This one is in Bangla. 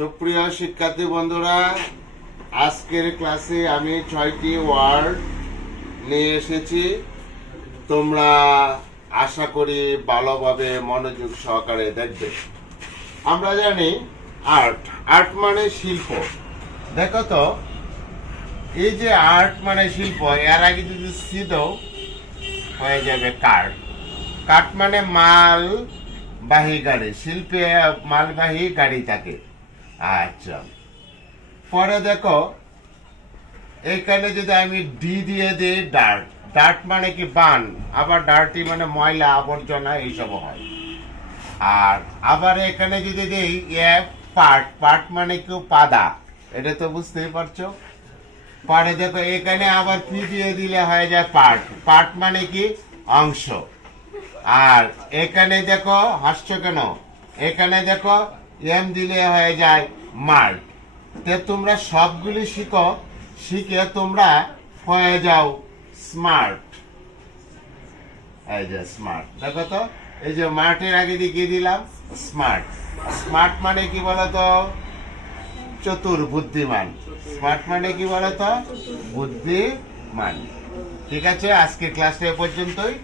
সুপ্রিয় শিক্ষার্থী বন্ধুরা, আজকের ক্লাসে আমি ৬টি ওয়ার্ড নিয়ে এসেছি। তোমরা আশা করি ভালোভাবে মনোযোগ সহকারে দেখবে। আমরা জানি আর্ট, আর্ট মানে শিল্প। দেখো তো, এই যে আর্ট মানে শিল্প, এর আগে যদি সি দাও হয়ে যাবে কার্ট। কার্ট মানে মালবাহী গাড়ি, শিল্পে মালবাহী গাড়ি থাকে। আচ্ছা, পরে দেখো এখানে যদি আমি ডি দিয়ে দিই ডার্ট, ডার্ট মানে কি বান, আবার ডার্টি মানে ময়লা আবর্জনা এইসব হয়। আর আবার এখানে যদি দিই পার্ট, পার্ট মানে কি পাদা, এটা তো বুঝতেই পারছো। পরে দেখো এখানে আবার পি দিয়ে দিলে হয়ে যায় পার্ট, পার্ট মানে কি অংশ। আর এখানে দেখো হাসছো কেন, এখানে দেখো এম দিলে হয়ে যায় মার্ট। তে তোমরা সবগুলি শিখো, শিখে তোমরা হয়ে যাও স্মার্ট। এই যে স্মার্ট, দেখো তো এই যে মার্টের আগে দিয়ে দিলাম স্মার্ট। স্মার্ট মানে কি বলতো, চতুর, বুদ্ধিমান। স্মার্ট মানে কি বলতো, বুদ্ধিমান। ঠিক আছে, আজকে ক্লাসটা এ পর্যন্তই।